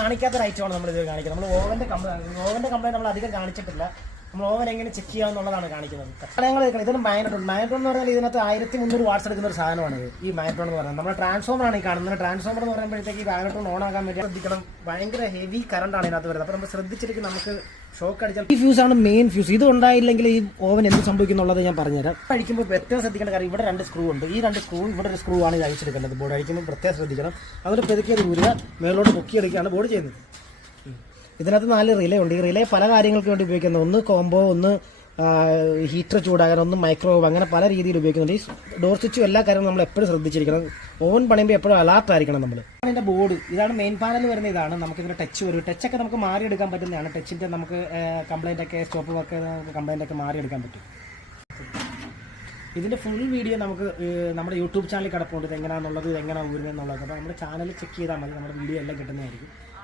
കാണിക്കാത്ത ഐറ്റമാണ് നമ്മൾ ഇത് കാണിക്കുന്നത്. നമ്മൾ ഓവൻ്റെ കംപ്ലൈൻറ്റ് നമ്മൾ അധികം കാണിച്ചിട്ടില്ല. നമ്മൾ ഓവൻ എങ്ങനെ ചെക്ക് ചെയ്യാമെന്നുള്ളതാണ് കാണിക്കുന്നത്. ഞങ്ങൾ ഇതൊരു മാഗ്നറ്റ് എന്ന് പറഞ്ഞാൽ ഇതിനകത്ത് 1300 വാട്ട്സ് എടുക്കുന്ന ഒരു സാധനമാണ് ഈ മാഗ്നറ്റ് എന്ന് പറയുന്നത്. നമ്മുടെ ട്രാൻസ്ഫോമറാണ് ഈ കാണുന്നത്. ട്രാൻസ്ഫോമർ എന്ന് പറയുമ്പോഴത്തേക്ക് ഈ മാഗ്നറ്റ് ഓൺ ആക്കാൻ വേണ്ടി ശ്രദ്ധിക്കണം. ഭയങ്കര ഹെവി കറണ്ടാണ് ഇതിനകത്ത് വരുന്നത്. അപ്പോൾ നമ്മൾ ശ്രദ്ധിച്ചിരിക്കും നമുക്ക് ഷോക്ക് അടിച്ചാൽ ഈ ഫ്യൂസാണ് മെയിൻ ഫ്യൂസ്. ഇത് ഉണ്ടായില്ലെങ്കിൽ ഈ ഓവൻ എന്ത് സംഭവിക്കുന്നുള്ളത് ഞാൻ പറഞ്ഞുതരാം. കഴിക്കുമ്പോൾ പ്രത്യേകം ശ്രദ്ധിക്കേണ്ട കാര്യം ഇവിടെ 2 സ്ക്രൂ ഉണ്ട്. ഈ 2 സ്ക്രൂ ഇവിടെ ഒരു സ്ക്രൂ ആണ് അഴിച്ചെടുക്കേണ്ടത്. ബോർഡ് അഴിക്കുമ്പോൾ പ്രത്യേകം ശ്രദ്ധിക്കണം. അതിൽ പെതുക്കിയത് ഊരുക, മേലോട്ട് പൊക്കിയെടുക്കുകയാണ് ബോർഡ് ചെയ്യുന്നത്. ഇതിനകത്ത് 4 റിലേ ഉണ്ട്. ഈ റിലേ പല കാര്യങ്ങൾക്ക് വേണ്ടി ഉപയോഗിക്കുന്നത്. ഒന്ന് കോംബോ, ഒന്ന് ഹീറ്റർ ചൂടാകാൻ, ഒന്ന് മൈക്രോവേവ്, അങ്ങനെ പല രീതിയിൽ ഉപയോഗിക്കുന്നുണ്ട്. ഈ ഡോർ സ്വിച്ചും എല്ലാ കാര്യങ്ങളും നമ്മൾ എപ്പോഴും ശ്രദ്ധിച്ചിരിക്കണം. ഓവൻ പണിയുമ്പോൾ എപ്പോഴും അലർട്ട് ആയിരിക്കണം നമ്മൾ. ഇതിൻ്റെ ബോർഡ് ഇതാണ്. മെയിൻ പാനൽ വരുന്ന ഇതാണ്. നമുക്കിതിൻ്റെ ടച്ച് വരും. ടച്ചൊക്കെ നമുക്ക് മാറിയെടുക്കാൻ പറ്റുന്നതാണ്. ടച്ചിൻ്റെ നമുക്ക് കംപ്ലൈൻ്റ് ഒക്കെ സ്റ്റോപ്പ് വർക്ക് കംപ്ലൈൻ്റ് ഒക്കെ മാറിയെടുക്കാൻ പറ്റും. ഇതിൻ്റെ ഫുൾ വീഡിയോ നമുക്ക് നമ്മുടെ യൂട്യൂബ് ചാനലിൽ കിടപ്പുണ്ട്. ഇത് എങ്ങനെയാണെന്നുള്ളത്, ഇത് എങ്ങനെയാണ് ഊരുന്നത് എന്നുള്ളത്. അപ്പോൾ നമ്മുടെ ചാനൽ ചെക്ക് ചെയ്താൽ മതി. നമ്മുടെ വീഡിയോ എല്ലാം കിട്ടുന്നതായിരിക്കും.